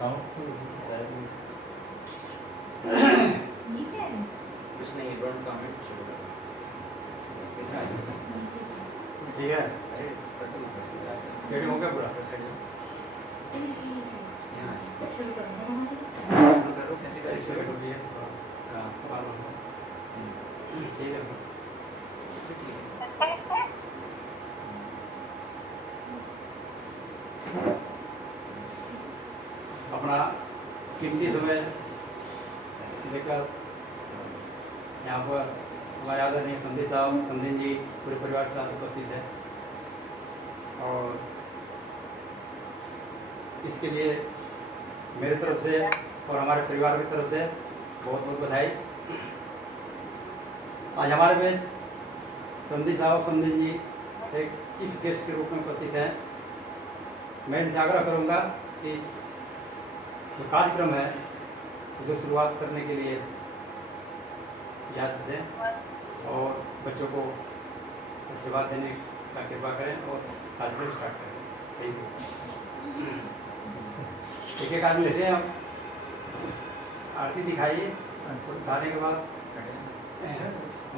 Count ठीक है कुछ नहीं, डोंट कमेंट। ठीक है, अरे कट सेटिंग हो गया पूरा। इसी से यहाँ शुरू करो करो, कैसे एक करें? सेकंड रुकिए। हाँ बार बार ठीक है। ठीक है। अपना कीमती समय लेकर यहाँ पर हमारे आदरणीय संधि साहब, संधीन जी पूरे परिवार के साथ उपस्थित है और इसके लिए मेरी तरफ से और हमारे परिवार की तरफ से बहुत बहुत बधाई। आज हमारे में संधि साहब, संधीन जी एक चीफ गेस्ट के रूप में उपस्थित हैं। मैं इनसे आग्रह करूँगा कि इस जो कार्यक्रम है उसको शुरुआत करने के लिए याद दें और बच्चों को आशीर्वाद देने का कृपा करें और कार्यक्रम स्टार्ट करें। Thank you. एक एक आदमी बैठे हैं, आरती दिखाइए, दिखाने के बाद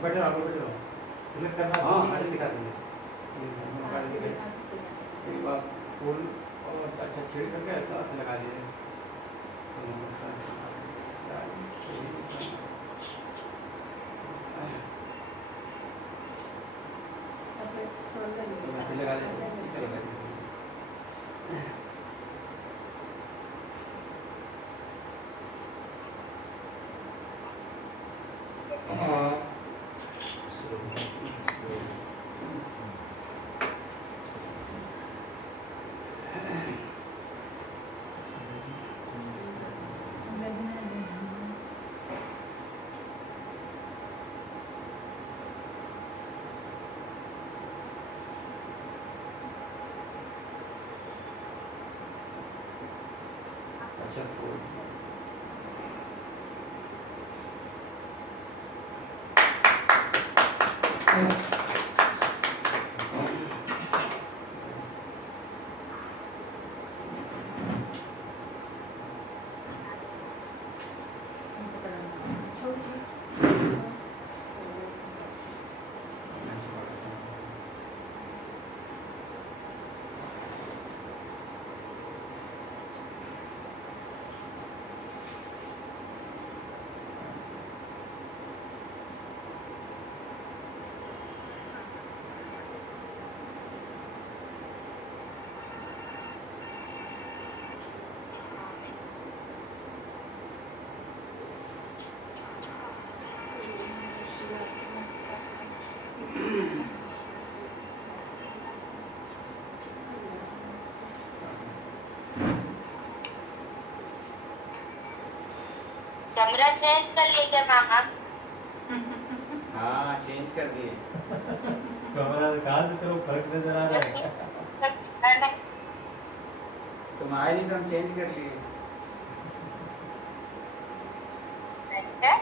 बैठे रहो, बैठे रहो। क्लिक करना। हाँ, आरती दिखा देंगे। एक बार फूल और अच्छा छेड़ करके तो हाथ लगा दिए। हाथ लगा देते। अच्छा फूल कमरा चेंज कर लिए क्या मामा? हाँ चेंज कर दिए। कमरा कहाँ से तेरे को फर्क नजर आ रहा है? तुम आए नहीं तो हम चेंज कर लिए। अच्छा?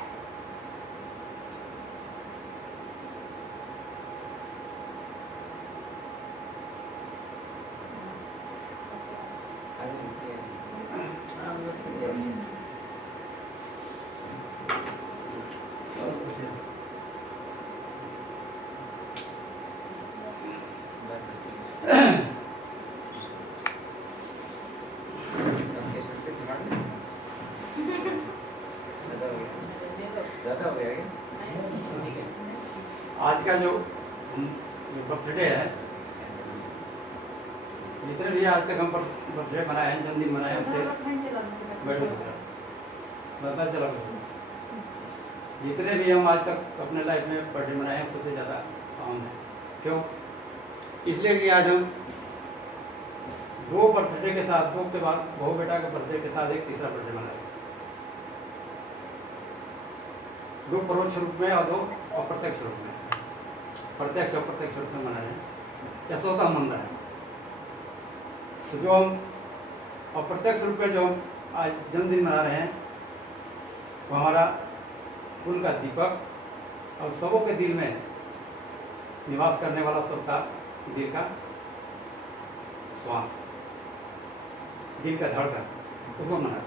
अरे रुकिए। हाँ, हम लोग ठीक है। ज़्यादा हो गया क्या? आज का जो बर्थडे है, जितने भी आज तक हम बर्थडे मनाए हैं, जन्मदिन मनाए हैं, उससे पता चला जितने भी हम आज तक अपने लाइफ में बर्थडे मनाए हैं सबसे ज़्यादा आम है। क्यों? इसलिए कि आज हम दो बर्थडे के साथ, दो के बाद बहू बेटा के बर्थडे के साथ एक तीसरा बर्थडे मनाए, दो परोक्ष रूप में और दो अप्रत्यक्ष रूप में। प्रत्यक्ष अप्रत्यक्ष रूप में मनाए या स्वतः मन रहा है। तो जो हम अप्रत्यक्ष रूप में जो हम आज जन्मदिन मना रहे हैं वो हमारा कुल का दीपक और सबों के दिल में निवास करने वाला सबका दिल का श्वास, दिल का धड़कन उसको मनाया।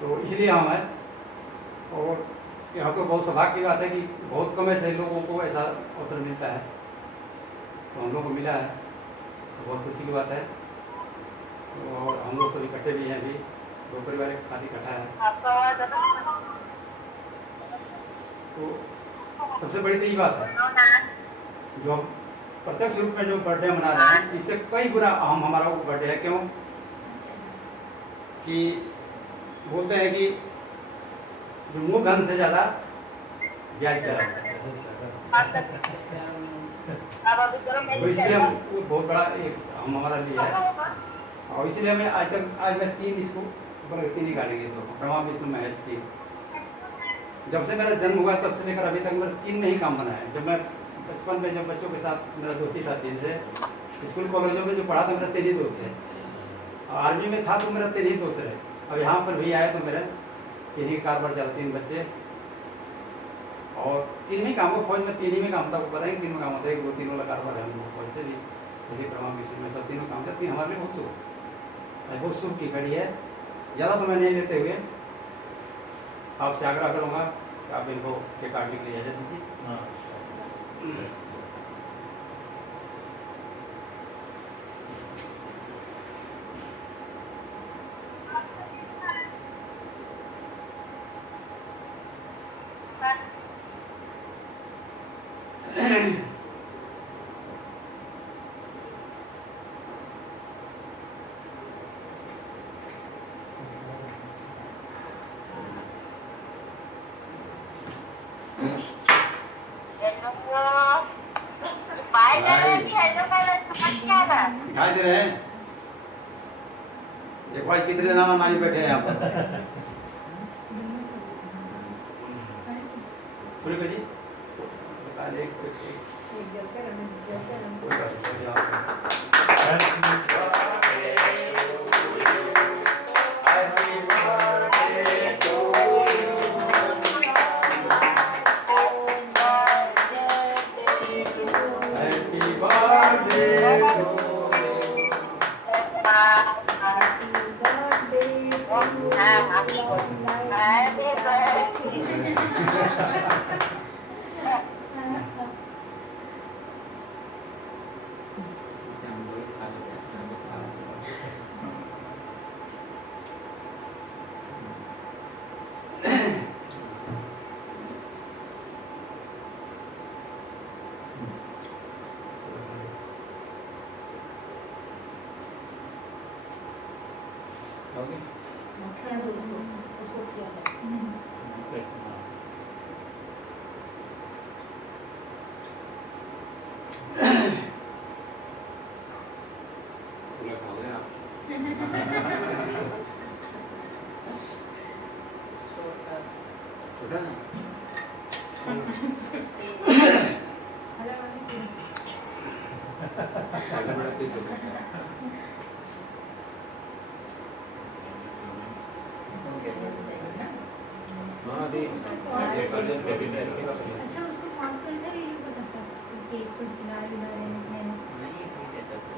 तो इसलिए हम हैं, और यहाँ तो बहुत सौभाग्य की बात है कि बहुत कम ऐसे लोगों को ऐसा अवसर मिलता है, तो हम लोग को मिला है, तो बहुत खुशी की बात है। और हम लोग सब इकट्ठे भी हैं, अभी 2 परिवार एक साथ इकट्ठा है। आपका आवाज आ रहा तो सबसे बड़ी तो ये बात है है? जो हम प्रत्यक्ष रूप में जो बर्थडे मना रहे हैं, इससे कई गुना अहम हमारा वो बर्थडे है। क्यों कि बोलते हैं कि जो मूलधन से ज़्यादा ब्याज दर है, अब अभी करो तो मेरी इसलिए हम वो बहुत बड़ा एक हम हमारा लिए है। और इसलिए हमें आज मैं 3 इसको ऊपर 3 ही काटेंगे इसको, ब्रह्मा विष्णु महेश 3। जब से मेरा जन्म हुआ तब से लेकर अभी तक मेरा 3 में ही काम बना है। जब मैं बचपन में जब बच्चों के साथ मेरा दोस्ती था 3 से, स्कूल कॉलेजों में जो पढ़ा था मेरा 3 ही दोस्त थे, और आर्मी में था तो मेरा 3 ही दोस्त रहे। अब यहाँ पर भी आए तो मेरे 3 ही कारोबार चला, 3 बच्चे, और 3 में काम हो। फौज में 3 ही में काम था, वो बताएंगे 3 में काम होता है, 2-3 वाला कारोबार है हम लोग फौज से भी, यदि ब्रह्मा विष्णु में सब 3 में काम था। 3 हमारे लिए बहुत शुभ की घड़ी है। ज़्यादा समय नहीं लेते हुए आपसे आग्रह करूँगा कि आप इनको केक काटने के लिए इजाज़त दीजिए। हाँ। दिखाई दे रहे हैं? देखो भाई कितने नाना नानी बैठे हैं यहाँ पर। पूरी जी बता दे कोई अच्छा उसको पास कर दे, ये बताता केक को खिला रहे हैं। नहीं ठीक है चलते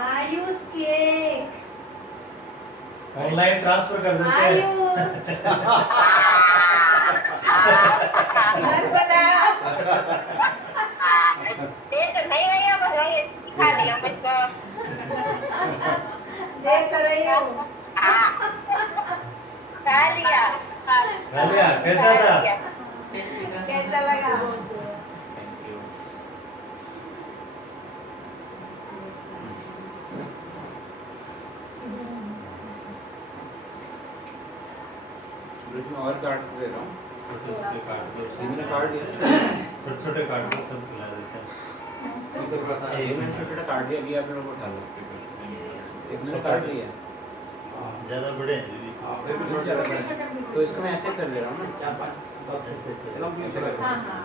आयुष केक, ऑनलाइन ट्रांसफर कर देते हैं। आयुष सर बताया नहीं रही है, बस वही सिखा दिया मुझको। दे तो रही हूँ। खा लिया रालिया कैसा था? कैसा लगा? Thank you. इसमें और काट दे रहा हूँ। छोटे-छोटे काट दो। ये मैंने काट दिया। छोटे-छोटे काट दो, सब खिला देते हैं। ये मैंने छोटा छोटा काट दिया, अभी आप लोग उठा लो। एक मैंने काट लिया। ज़्यादा बड़े हैं दीदी। तो इसको मैं ऐसे कर दे रहा हूँ ना। 4-5-10 पैसे एकदम ऐसे कर हाँ हाँ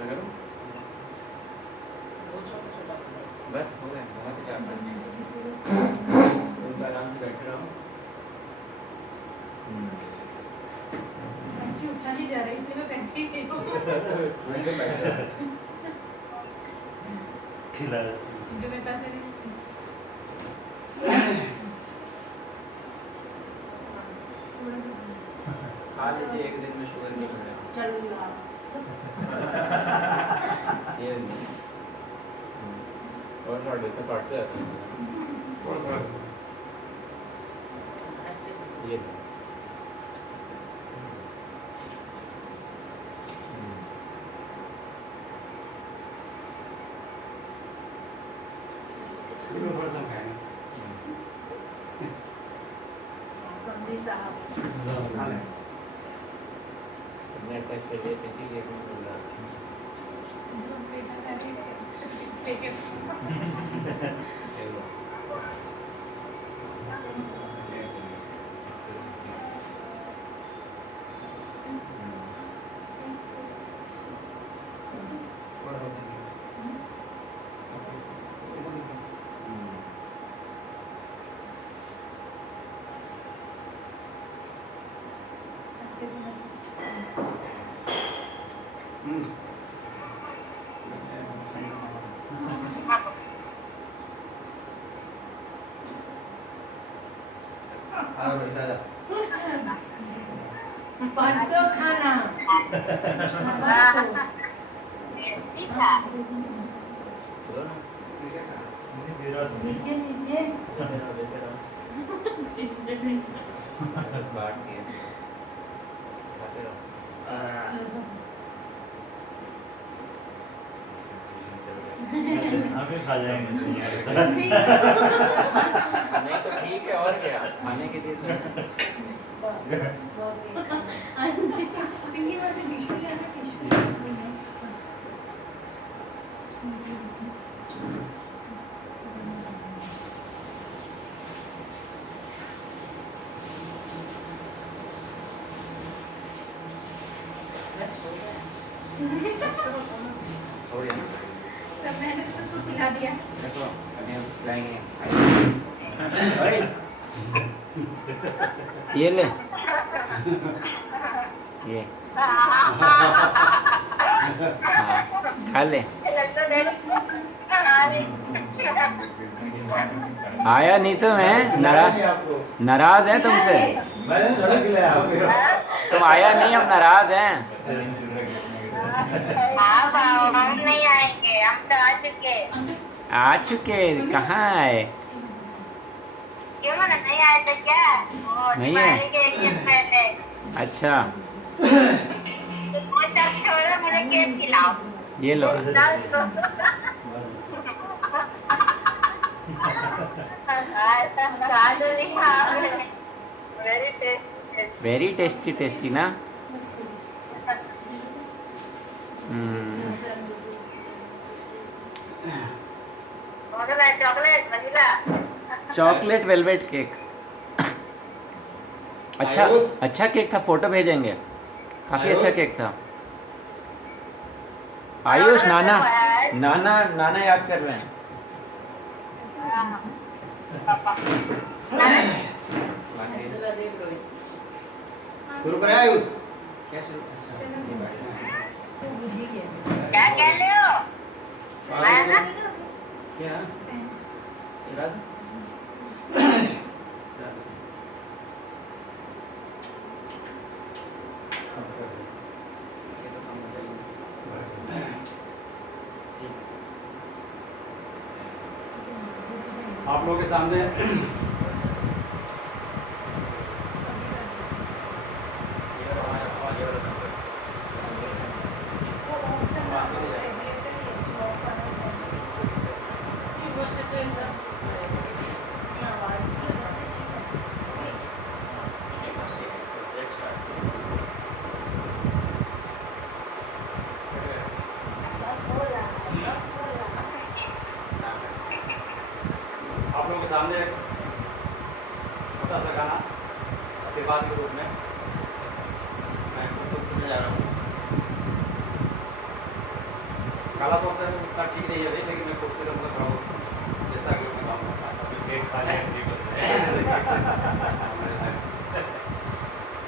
लगा लो। बस हो गया, बहुत ही 4-5 आराम से बैठ रहा हूँ। जा रहा है इसलिए मैं पहन ही नहीं हूँ। मैंने पहले खिला जो मेरे पास है थोड़ा खा लीजिए एक दिन में शुगर की हो जाएगा। चलूंगा ये नहीं। और थोड़ा तो काटते रहते हैं। थोड़ा थोड़ा ये इसको थोड़ा सा खाएंगे समझी साहब खा लें सबने तक के लिए किसी एक में बोल रहा है। जो बेटा था ये लो। थोड़ा सा और बेटा जा 500 खाना 500 दिखा चलो ना। लीजिए लीजिए देते रहो। बांट दिए। खाते रहो। हम भी खा जाएंगे नहीं तो ठीक है और क्या खाने के लिए तो बहुत पिंकी वैसे टिश्यू लेना टिश्यू छोड़िए ना। सब मैंने तो उसको खिला दिया। देखो अभी हम जाएंगे। अरे ये ले ये हाँ खा ले। आया नहीं तो मैं नाराज है तुमसे। मैंने थोड़ा खिलाया तुम आया नहीं हम नाराज हैं। हम नहीं आएंगे, हम तो आ चुके। आ चुके कहाँ आए? क्यों ना नहीं आए तो क्या? वो नहीं है। दिवाली के एक दिन पहले। अच्छा तो वो सब छोड़ो, मुझे केक खिलाओ। ये लो। राजू दिखाओ। Very tasty. Very tasty tasty ना। Hmm, chocolate vanilla. Chocolate velvet cake. अच्छा अच्छा केक था, फोटो भेजेंगे। काफी अच्छा केक था। आयुष नाना नाना नाना याद कर रहे हैं। चला देख लो शुरू करें आयुष क्या शुरू? तो बुझी गया। क्या कह रहे हो? मैं ना क्या चला दो? चला दो। ये तो काम हो जाएगा। आप लोगों के सामने वो ऑफ करना रेगुलेटर ही ऑफ करना ये बस से तो एकदम आवाज आप लोगों के सामने छोटा सा गाना आशीर्वाद के रूप में मैं प्रस्तुत करने जा रहा हूँ। गाला तो अपने उतना ठीक नहीं है अभी, लेकिन मैं कोशिश करूँगा थोड़ा बहुत जैसा कि मैं गाऊँगा। केक खा लिया ठीक होता है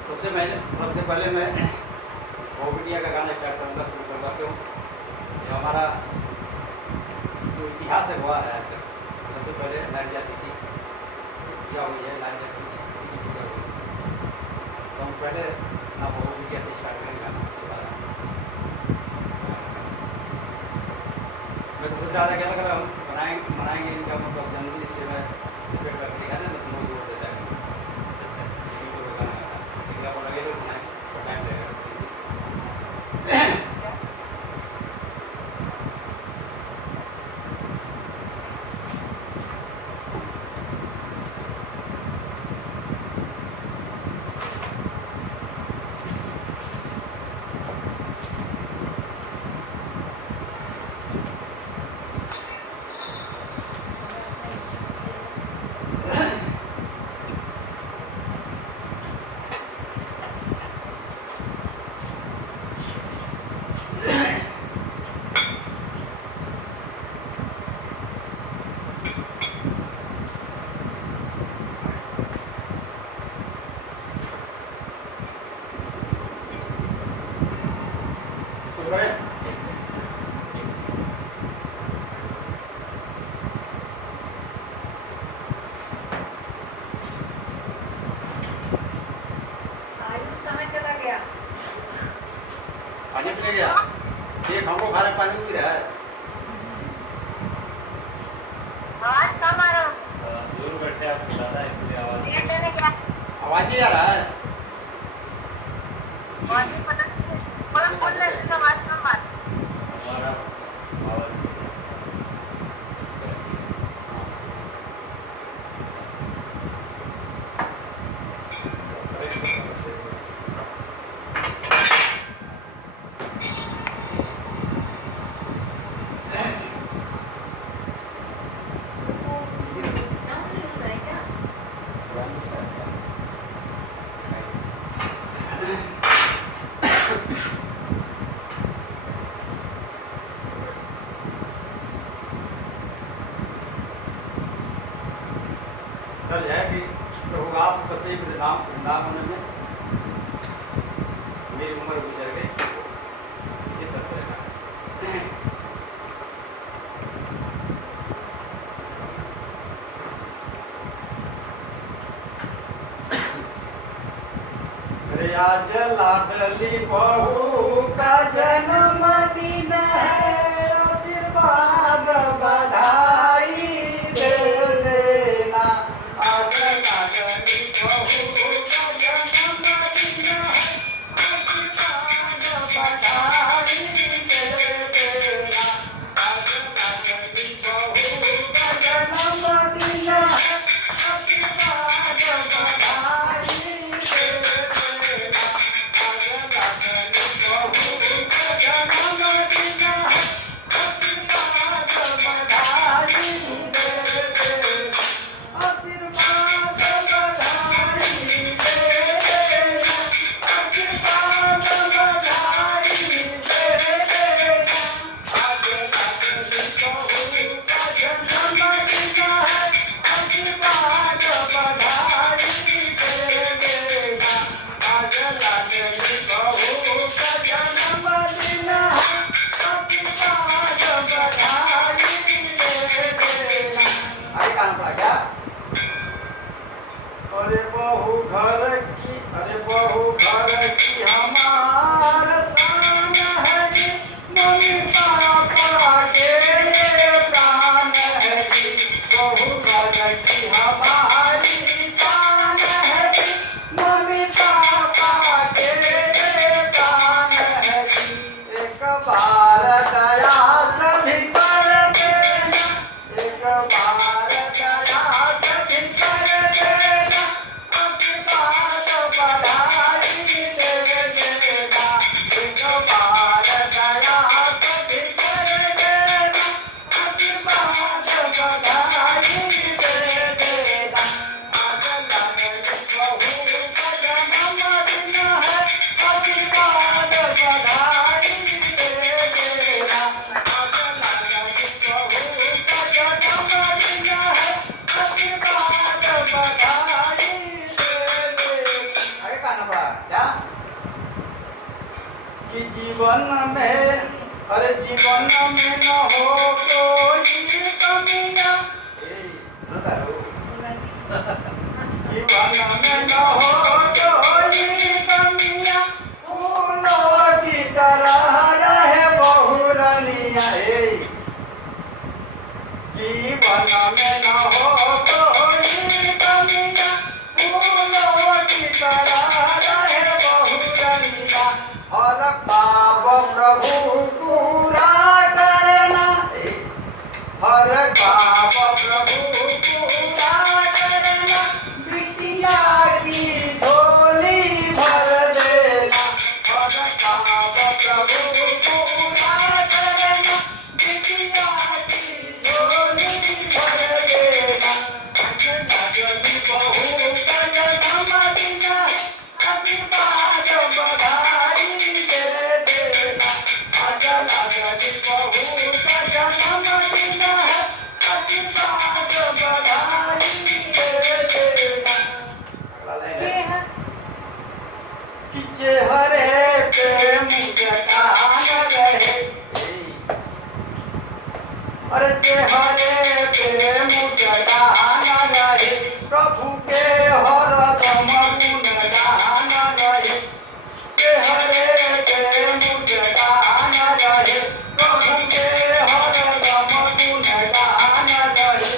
सबसे पहले मैं बहू बिटिया का गाना स्टार्ट करूँगा, शुरू करूँगा। क्यों? ये हमारा जो इतिहास है हुआ है, सबसे पहले नारी जाति की पूजा हुई है, नारी जाति की स्थिति की पूजा हुई है। तो हम पहले ना बहू बिटिया से स्टार्ट करेंगे गाना, उसके बाद मैं तो सोच रहा था कि अलग अलग हम मनाएंगे इनका मतलब जन्मदिन, इसलिए मैं सेपरेट करके गाना मैं तीनों जोड़ देता है गाना गाता, लेकिन आप लगे तो सुनाएं तो टाइम लगेगा। आयुष कहाँ चला गया? पानी पीने गया, एक हमको खा रहा पानी पी रहा है। आवाज कम आ रहा दूर बैठे आपको ज़्यादा इसलिए आवाज़ है, ने क्या आवाज नहीं आ रहा है। आवाज नहीं पता कौन बोल रहा है, इसका आवाज कम आ रहा हमारा आवाज़ नाम नहीं हो रहा है क्या? दर्ज है कि प्रभु आप बसे वृंदावन में मेरी उम्र गुजर गई, इसी तरह रहेगा। अरे आज लाडली बहू का जन्मदिन है, आशीर्वाद बधाई दे देना। आज लाडली बहू का जन्मदिन है, आशीर्वाद बधाई दे देना। आज लाडली बहू का जन्मदिन है, आशीर्वाद बधाई दे देना। आज लाडली बहू का जन्मदिन है, आशीर्वाद बधाई दे देना। आशीर्वाद बधाई दे देना। आशीर्वाद बधाई दे देना। आज लाडली बहू का जन्मदिन है, आशीर्वाद बधाई दे देना। आज लाडली बहू का जन्मदिन है, आशीर्वाद बधाई दे देना। आगे कान पड़ा क्या? अरे बहू घर की, अरे बहू घर की हमार शान है जी, मम्मी पापा के प्राण है जी। बहू घर की हमारी शान है जी, मम्मी पापा के प्राण है जी। एक बार दया सभी कर देना, एक बार दया सभी कर देना। आशीर्वाद बधाई दे देना। एक बार दया सभी कर देना। आशीर्वाद बधाई दे देना। आज लाडली बहू का जन्मदिन है, आशीर्वाद बधाई दे देना। आज लाडली बहू का जन्मदिन है, आशीर्वाद बधाई दे देना। आगे गाना पड़ा क्या? कि जीवन में, अरे जीवन में न हो कोई कमियां, जीवन में न हो कोई कमियां, फूलों की तरह रहे बहुरनिया। जीवन में न हो कोई कमियां, फूलों की तरह रहे बहुरनिया। हर पाप प्रभु पूरा करना, हर पाप प्रभु पूरा करना, बिटिया की झोली भर देना। हर पाप प्रभु पूरा करना, बिटिया की झोली भर देना। लगनी बहू का जन्मदिन, आशीर्वाद बधाई दे देना। लगनी बहू का जन्मदिन, आशीर्वाद बधाई दे देना। कि चेहरे पे मुस्कान रहे, अरे चेहरे पे मुस्कान रहे, प्रभु के हरदम गुणगान रहे। चेहरे पे मुस्कान रहे, प्रभु के हरदम गुणगान रहे।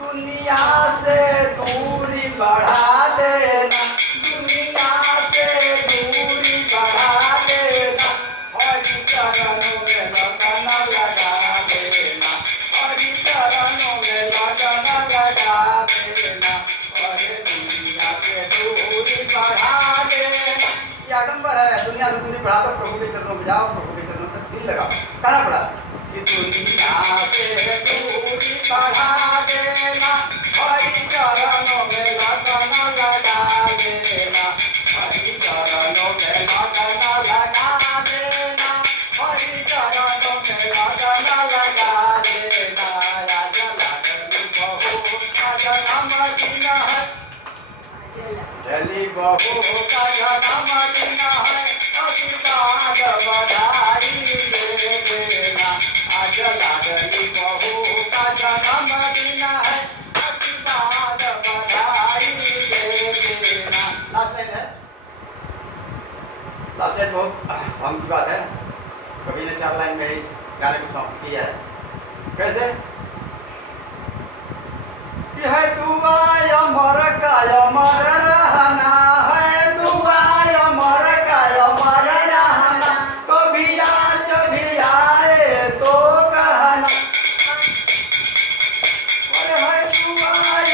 दुनिया से दूरी बढ़ा देना, दुनिया से दूरी बढ़ा देना। हरि चरणों में लगन लगा देना, हरि चरणों में लगन लगा देना। अरे दुनिया से दूरी बढ़ा देना। ये आडंबर है, दुनिया से दूरी बढ़ा दो, प्रभु के चरणों में जाओ, प्रभु के चरणों में दिल लगाओ। कहना पड़ा कि दुनिया से दूरी बढ़ा देना, हरि चरणों में लगन लगा देना। हरि चरणों में लगन लगा देना, हरि चरणों में लगन लगा देना। राजा लगनी बहू का जन्मदिन है, चली बहू का जन्मदिन है, आशीर्वाद बधाई दे देना। आज लगनी बहू का जन्मदिन है, आशीर्वाद बधाई दे देना। लास्ट लाइन है, लास्ट लाइन बहुत अहम की बात है। कवि ने 4 लाइन में इस गाने को समाप्त किया है। कैसे कि है दुआ अमर का अमर रहना, है दुआ अमर का अमर रहना। कभी आज भी आए तो कहना, अरे है दुआ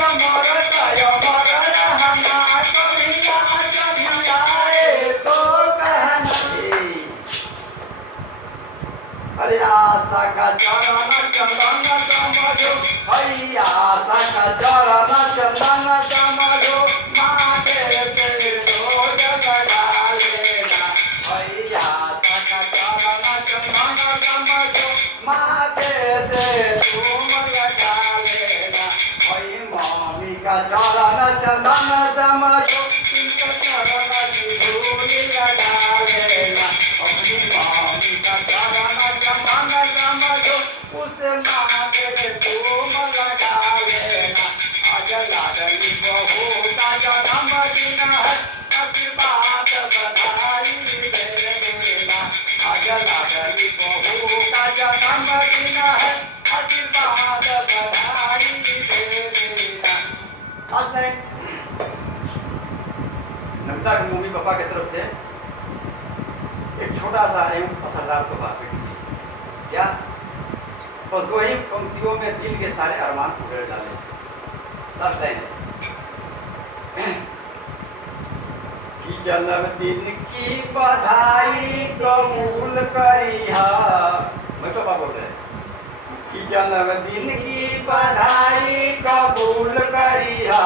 अमर का अमर रहना। कभी आज भी आए तो कहना। अरे आशा का चरण चंदन समझो, हई आशा का चरण चंदन समझो। माथे पे रोज लगा लेना, हई आशा का चरण चंदन समझो। माथे से तुम लगा लेना, हई मम्मी का चरण चंदन समझो। इनका चरण की धूल लगा लेना, अपनी मम्मी का चरण चंदन समझो। उसे माथे तुम लगा लेना। आज लगनी बहू का जन्मदिन है, आशीर्वाद बधाई दे देना। आज लगनी बहू का जन्मदिन है, आशीर्वाद बधाई दे देना। आज नहीं नमिता के मम्मी पापा की तरफ से एक छोटा सा एवं असरदार तोहफा बेटी की। क्या? बस वही पंक्तियों में दिल के सारे अरमान उगड़ डाले। लास्ट लाइन है कि जन्मदिन की बधाई कबूल करिहा। मैं तो बोल रहे कि जन्मदिन की बधाई कबूल करिहा।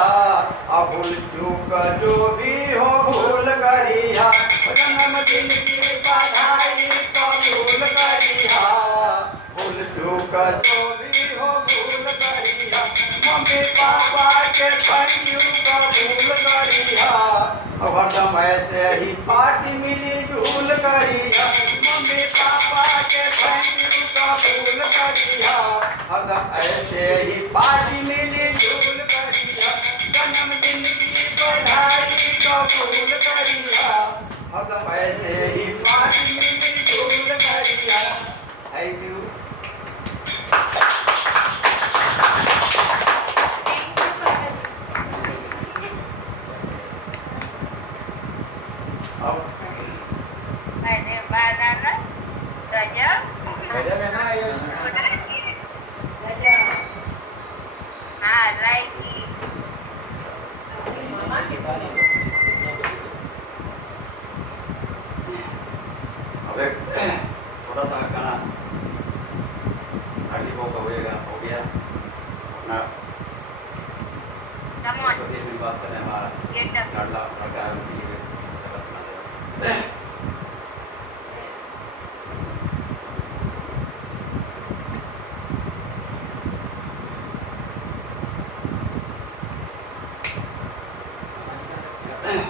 अब भूल चूक जो भी हो भूल करिहा। जन्मदिन की बधाई कबूल करिहा। भूल चूक जो भी हो भूल करिहा। मम्मी पापा के थैंक यू कबूल करिया अब हरदम ऐसे ही पार्टी मिली झूल करिया मम्मी पापा के थैंक यू कबूल करिया हरदम ऐसे ही पार्टी मिली झूल करिया जन्मदिन की बधाई कबूल करिया हरदम ऐसे ही पार्टी मिली झूल करिया thank you Ada banana, gajah, Gajah mana Ayus? Gajah. lagi. Mama अब एक छोटा सा गाना हार्दिक हो गया अपना Come on, पति में बात करने हमारा get up. लाडला लड़का है उनके लिए शब्द सुना दे रहा हूं।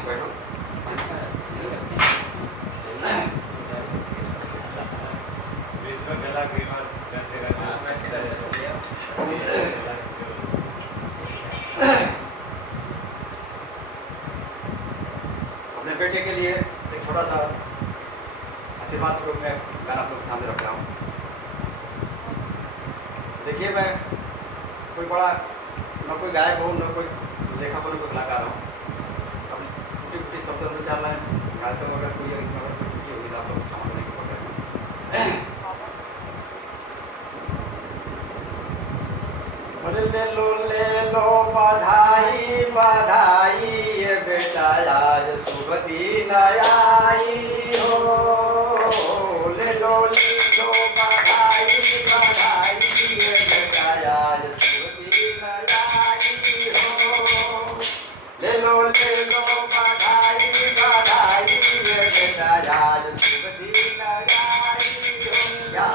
बैठो बीच में गला ग्रीन और डंडे का अपने बेटे के लिए एक छोटा सा आशीर्वाद के रूप में गाना आप लोग के सामने रख रहा हूँ। देखिए मैं कोई बड़ा न कोई गायक हो न कोई लेखक हो न कोई कलाकार हो अपनी टूटी फूटी शब्दों में चाल रहे हैं गाते हो अगर कोई इसमें अगर कोई टूटी होगी तो आप लोग क्षमा करने की कोशिश करें। अरे ले लो बधाई बधाई ये बेटा आज शुभ दिन आई हो ले लो बधाई बधाई ये बेटा आज शुभ दिन आई हो ले लो बधाई बधाई ये बेटा आज शुभ दिन आई हो क्या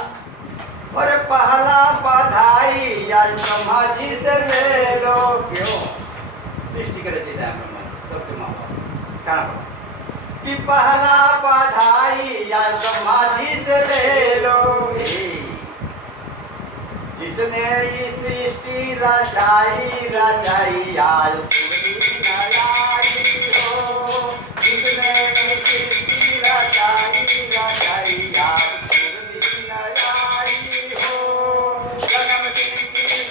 और पहला बधाई आज ब्रह्मा जी से ले लो क्यों सृष्टि करे जीता है ब्रह्मा जी सबके माँ बाप कहाँ पड़ा कि पहला बधाई आज ब्रह्मा जी से ले लो जिसने ये सृष्टि रचाई रचाई आज आई हो जिसने ये सृष्टि रचाई रचाई आज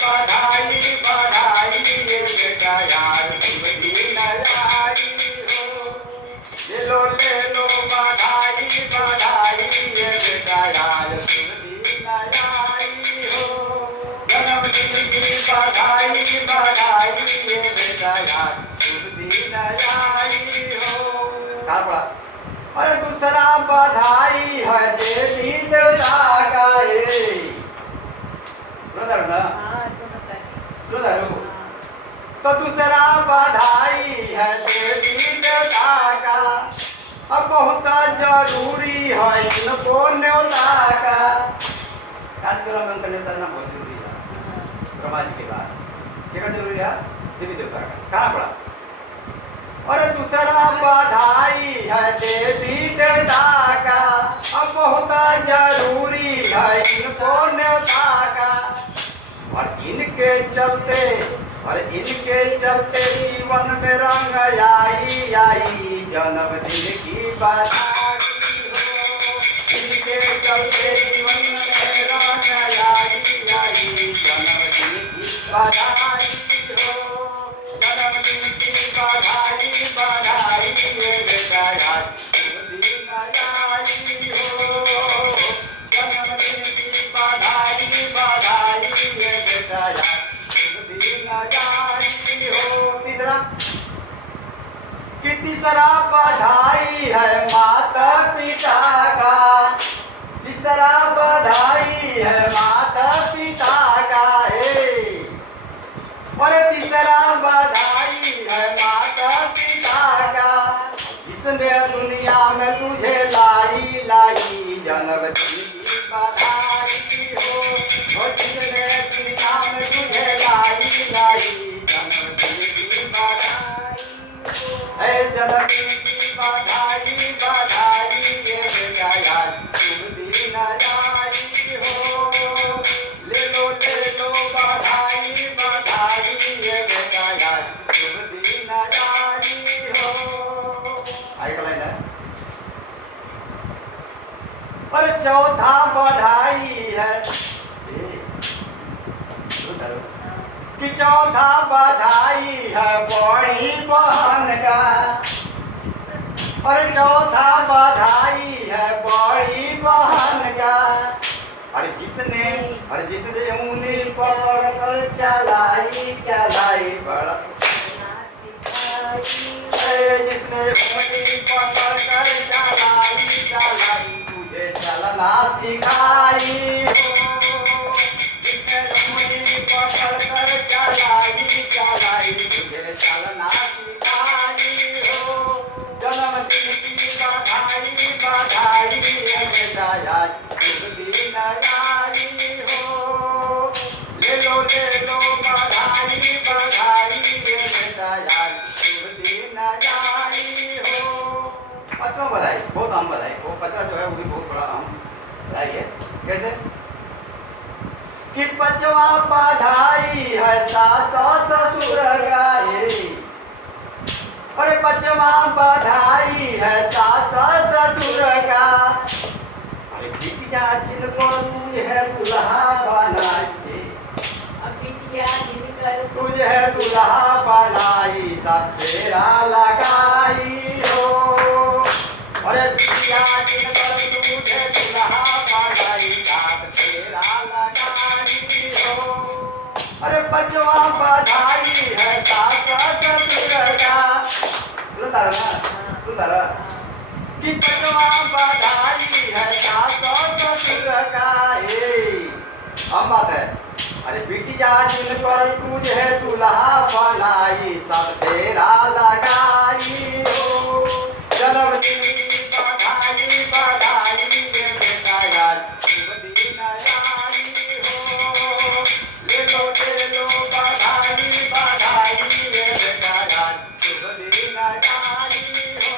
बधाई बधाई ये बेटा यार शुभ दिन आई हो ले लो बधाई बधाई ये बेटा यार शुभ दिन आई हो जन्मदिन की बधाई बधाई ये बेटा यार शुभ दिन आई हो कहाँ पड़ा अरे दूसरा बधाई है देवी देवता का ये ना तो दूसरा बधाई है देवी देवता का अब बहुत जरूरी है इनको न्योता का कार्यक्रम में न्योता ना बहुत जरूरी है ब्रह्मा जी के बाद क्या जरूरी है देवी देवता का कहाँ पड़ा और दूसरा बधाई है देवी देवता का अब बहुत जरूरी है इनको न्योता का और इनके चलते जीवन में रंग आई जन्मदिन की बधाई हो इनके चलते जीवन में रंग आई जन्मदिन की बधाई हो जन्मदिन की बधाई बधाई ये बेटा आज शुभ दिन आई हो जन्मदिन की बधाई बधाई ये बेटा आज शुभ दिन आई हो तीसरा बधाई है माता पिता का तीसरा बधाई है माता पिता का और तीसरा बधाई है माता पिता का जिसने दुनिया में तुझे लाई जन्मदिन की बधाई हो और जिसने दुनिया में तुझे लाई बधाई जन्मदिन की बधाई है जन्मदिन की बधाई बधाई ये बेटा यार शुभ दिन आई हो ले लो बधाई बधाई ये बेटा यार शुभ दिन आई हो। आगे लाइन है और चौथा बधाई है कि चौथा बधाई है बड़ी बहन का और चौथा बधाई है बड़ी बहन का अरे जिसने उंगली पकड़ कर चलाई बड़ा जिसने उंगली पकड़ कर चलाई तुझे चलना सिखाई हो जिसने उंगली पकड़ कर चलाई तुझे चलना सिखाई हो। जन्मदिन की बधाई बधाई बेटा यार शुभ दिन आई हो ले लो बधाई बधाई बेटा यार शुभ दिन आई हो। पांचवा बधाई बहुत अहम बधाई वो पांचवा जो है वो भी बहुत बड़ा अहम बधाई है। कैसे कि पांचवा बधाई है सास ससुर गाए और पांचवा बधाई है सास ससुर का अरे बिटिया जिनको तुझे दुल्हा बनाई तुझे दुल्हा बनाई सब फेरा लगाई हो अरे बिटिया जिनको तुझे दुल्हा बनाई सब फेरा लगाई हो। अरे पांचवा बधाई है सास ससुर का कि पांचवा बधाई है सास ससुर का हम बात है अरे बिटिया जिनकर तुझे दुल्हा बनाई सब फेरा लगाई हो जन्मदिन की बधाई बधाई ये बेटा यार शुभ दिन आई हो ले लो बधाई बधाई ये बेटा यार शुभ दिन आई हो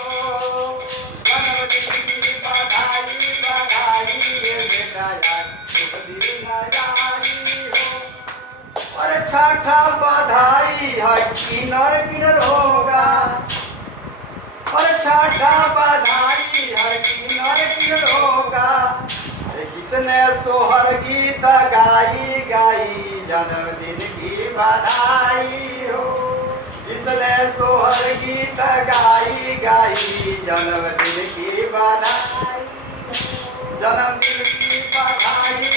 जन्मदिन की बधाई बधाई ये बेटा यार शुभ दिन आई हो। और छठा बधाई है किन्नर होगा और छठा बधाई है किन्नर होगा अरे जिसने सोहर गीत गाई जन्मदिन की बधाई हो जिसने सोहर गीत गाई जन्मदिन की बधाई जन्मदिन की बधाई